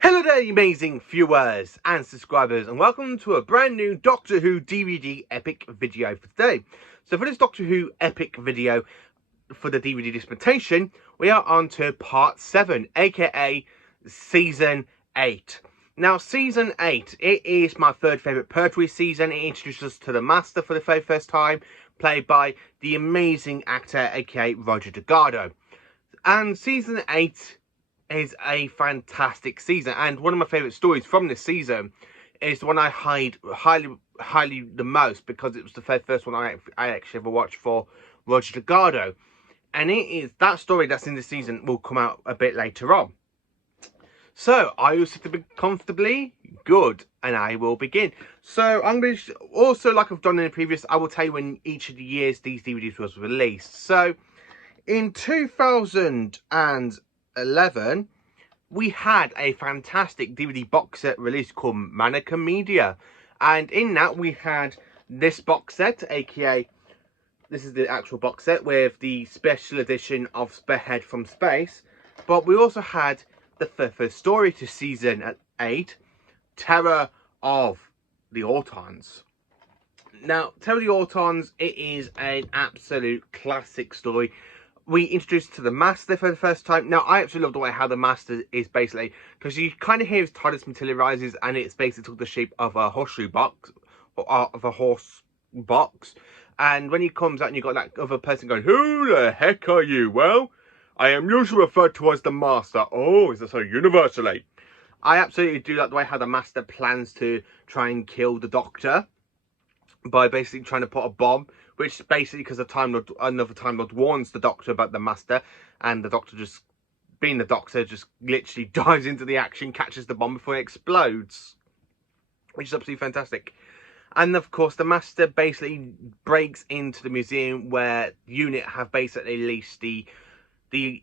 Hello there, you amazing viewers and subscribers, and welcome to a brand new Doctor Who DVD epic video for today. So for this Doctor Who epic video for the DVD dispensation, we are on to part 7, aka season 8. Now, season 8, it is my third favourite Pertwee season. It introduces us to the Master for the very first time, played by the amazing actor, aka Roger Delgado. And season 8 is a fantastic season, and one of my favourite stories from this season is the one I highly the most, because it was the first one I actually ever watched for Roger Delgado, and it is that story that's in this season will come out a bit later on. So I will sit a bit comfortably, good, and I will begin. So I'm going to also, like I've done in the previous, I will tell you when each of the years these DVDs was released. So in 2011, we had a fantastic DVD box set release called Mannequin Media. And in that, we had this box set, aka, this is the actual box set with the special edition of Spearhead from Space. But we also had the first story to season 8, Terror of the Autons. Now, Terror of the Autons, it is an absolute classic story. We introduced to the Master for the first time. Now, I actually love the way how the Master is basically, because you kind of hear his TARDIS materializes, and it's basically took the shape of a horseshoe box, or of a horse box. And when he comes out, and you got that other person going, "Who the heck are you?" "Well, I am usually referred to as the Master." "Oh, is that so universally?" I absolutely do like the way how the Master plans to try and kill the Doctor by basically trying to put a bomb, which basically, because another Time Lord warns the Doctor about the Master, and the Doctor, just being the Doctor, just literally dives into the action, catches the bomb before it explodes, which is absolutely fantastic. And of course, the Master basically breaks into the museum where UNIT have basically released the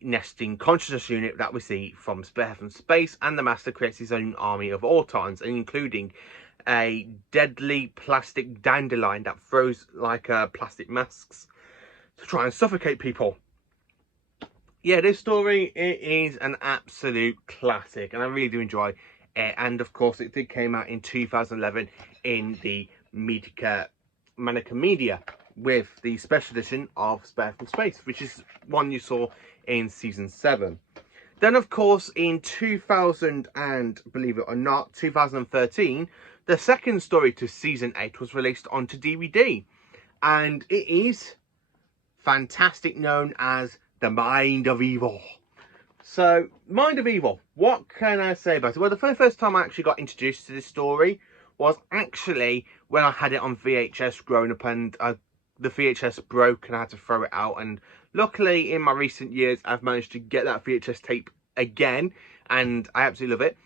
nesting consciousness unit that we see from Spearhead from Space, and the Master creates his own army of Autons, including a deadly plastic dandelion that throws like plastic masks to try and suffocate people. Yeah, this story, it is an absolute classic, and I really do enjoy it. And of course, it did came out in 2011 in the Mannequin Media with the special edition of Spearhead from Space, which is one you saw in season 7. Then, of course, in 2000, and believe it or not, 2013, the second story to season 8 was released onto DVD. And it is fantastic, known as The Mind of Evil. So, Mind of Evil, what can I say about it? Well, the first time I actually got introduced to this story was actually when I had it on VHS growing up, and the VHS broke and I had to throw it out. And luckily, in my recent years, I've managed to get that VHS tape again, and I absolutely love it.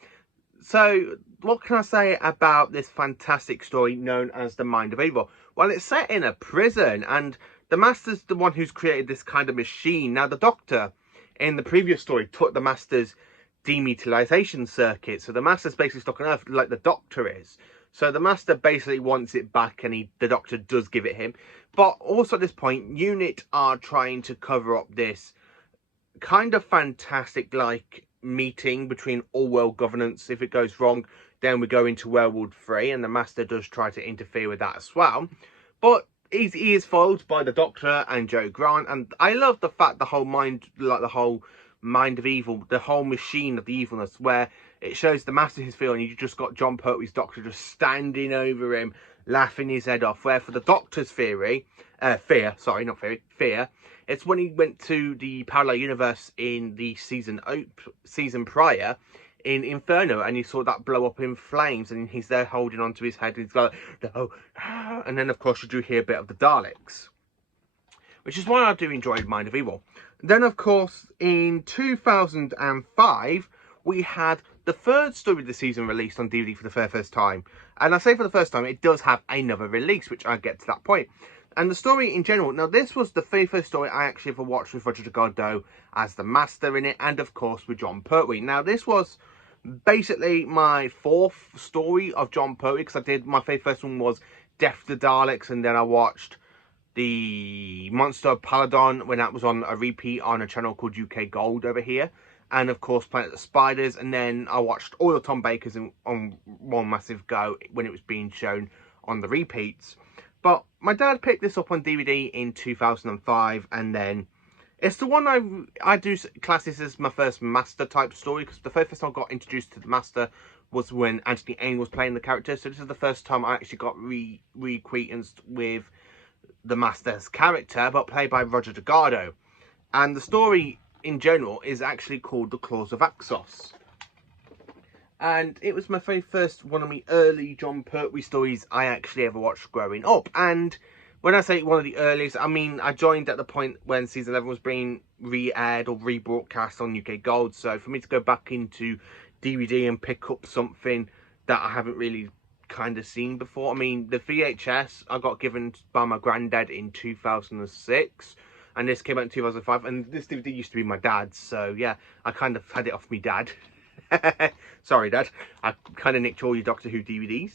So, what can I say about this fantastic story known as The Mind of Evil? Well, it's set in a prison, and the Master's the one who's created this kind of machine. Now, the Doctor, in the previous story, took the Master's demetailization circuit. So the Master's basically stuck on Earth like the Doctor is. So the Master basically wants it back, and the Doctor does give it him. But also at this point, UNIT are trying to cover up this kind of fantastic, like, meeting between all world governance. If it goes wrong, then we go into World War III, and the Master does try to interfere with that as well. But he is foiled by the Doctor and Joe Grant, and I love the fact the whole mind of evil, the whole machine of the evilness, where it shows the Master his fear, and you just got John Pertwee's Doctor just standing over him, laughing his head off. Where for the Doctor's fear, it's when he went to the parallel universe in the season prior in Inferno, and he saw that blow up in flames, and he's there holding onto his head, and he's like, "Oh," and then of course you do hear a bit of the Daleks, which is why I do enjoy Mind of Evil. Then of course in 2005 we had the third story of the season released on DVD for the very first time, and I say for the first time, it does have another release, which I get to that point. And the story in general, now this was the very first story I actually ever watched with Roger Delgado as the Master in it, and of course with John Pertwee. Now this was basically my fourth story of John Pertwee, because my very first one was Death to the Daleks, and then I watched the Monster of Paladon when that was on a repeat on a channel called UK Gold over here. and of course Planet of the Spiders, and then I watched all the Tom Bakers on one massive go when it was being shown on the repeats. But my dad picked this up on DVD in 2005, and then it's the one I do class this as my first Master type story, because the first time I got introduced to the Master was when Anthony Ain was playing the character. So this is the first time I actually got reacquainted with the Master's character, but played by Roger Delgado. And the story in general is actually called The Claws of Axos. And it was my very first one of my early John Pertwee stories I actually ever watched growing up. And when I say one of the earliest, I mean I joined at the point when season 11 was being re-aired or rebroadcast on UK Gold. So for me to go back into DVD and pick up something that I haven't really kind of seen before. I mean, the VHS I got given by my granddad in 2006. And this came out in 2005. And this DVD used to be my dad's. So yeah, I kind of had it off my dad. Sorry, Dad. I kind of nicked all your Doctor Who DVDs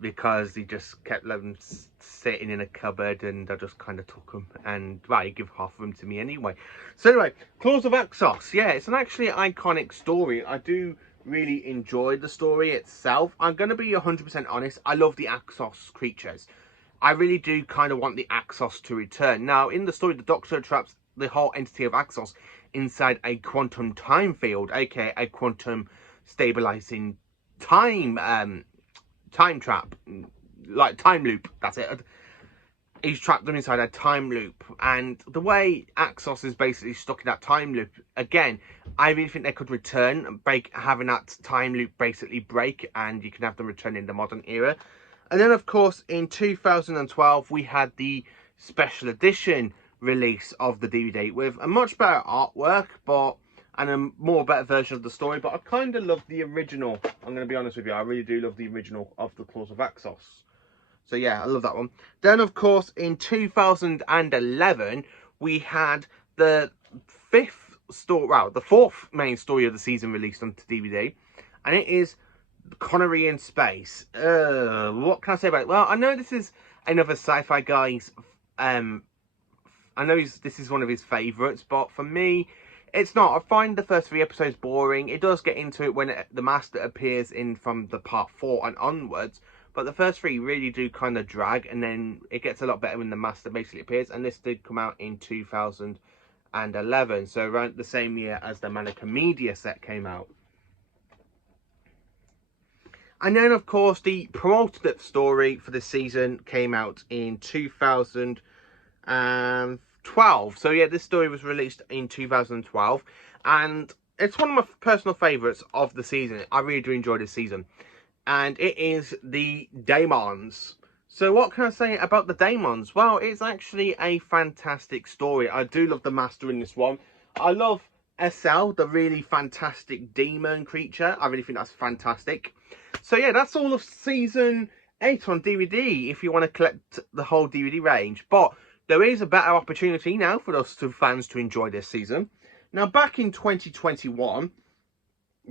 because he just kept them sitting in a cupboard, and I just kind of took them, and well, he gave half of them to me anyway. So anyway, Claws of Axos. Yeah, it's an actually iconic story. I do really enjoy the story itself. I'm going to be 100% honest. I love the Axos creatures. I really do kind of want the Axos to return. Now, in the story, the Doctor traps the whole entity of Axos inside a quantum time field, aka a quantum stabilizing time trap, like time loop. That's it. He's trapped them inside a time loop, and the way Axos is basically stuck in that time loop again, I really think they could return and having that time loop basically break, and you can have them return in the modern era. And then of course in 2012 we had the special edition release of the DVD with a much better artwork, and a more better version of the story. But I kind of love the original. I'm going to be honest with you, I really do love the original of the Claws of Axos. So yeah, I love that one. Then of course in 2011 we had the fourth main story of the season released onto DVD, and it is Connery in Space. What can I say about it? Well, I know this is another sci-fi guy's I know this is one of his favourites, but for me, it's not. I find the first 3 episodes boring. It does get into it when the Master appears in from the part 4 and onwards, but the first 3 really do kind of drag, and then it gets a lot better when the Master basically appears, and this did come out in 2011, so around the same year as the Manica Media set came out. And then, of course, the penultimate story for the season came out in 2012. So yeah, this story was released in 2012, and it's one of my personal favourites of the season. I really do enjoy this season, and it is the Daemons. So what can I say about the Daemons? Well, it's actually a fantastic story. I do love the Master in this one. I love SL, the really fantastic demon creature. I really think that's fantastic. So yeah, that's all of season 8 on DVD if you want to collect the whole DVD range. But there is a better opportunity now for us fans to enjoy this season. Now, back in 2021,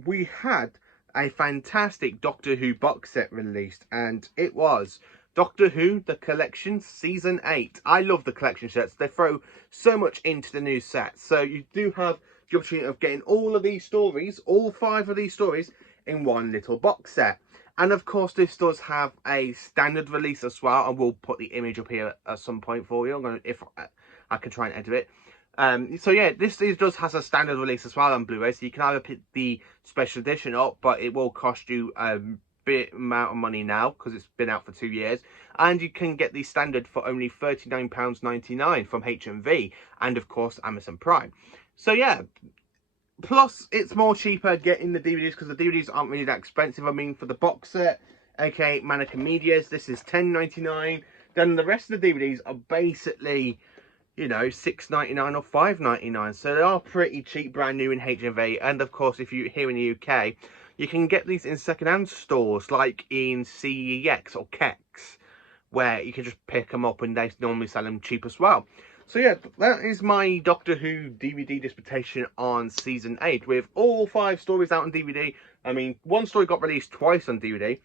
we had a fantastic Doctor Who box set released, and it was Doctor Who The Collection Season 8. I love the collection sets. They throw so much into the new set. So you do have the opportunity of getting all of these stories, all 5 of these stories, in one little box set. And of course, this does have a standard release as well, and we'll put the image up here at some point for you. If I can try and edit it. So yeah, this does has a standard release as well on Blu-ray, so you can either pick the special edition up, but it will cost you a bit amount of money now because it's been out for 2 years, and you can get the standard for only £39.99 from HMV and of course Amazon Prime. So yeah. Plus, it's more cheaper getting the DVDs because the DVDs aren't really that expensive. I mean, for the box set, aka Manica Medias, this is £10.99. Then the rest of the DVDs are basically, you know, £6.99 or £5.99. So they are pretty cheap, brand new in HMV. And of course, if you're here in the UK, you can get these in second-hand stores like in CEX or Kex, where you can just pick them up and they normally sell them cheap as well. So yeah, that is my Doctor Who DVD dissertation on Season 8, with all 5 stories out on DVD. I mean, one story got released twice on DVD,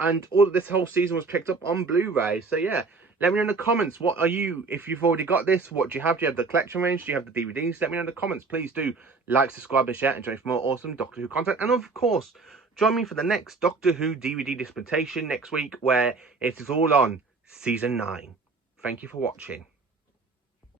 and all of this whole season was picked up on Blu-ray. So yeah, Let me know in the comments, what are you, if you've already got this, what do you have? Do you have the collection range? Do you have the DVDs? Let me know in the comments. Please do like, subscribe and share, and join for more awesome Doctor Who content. And of course, join me for the next Doctor Who DVD dispensation next week, where it is all on Season 9. Thank you for watching.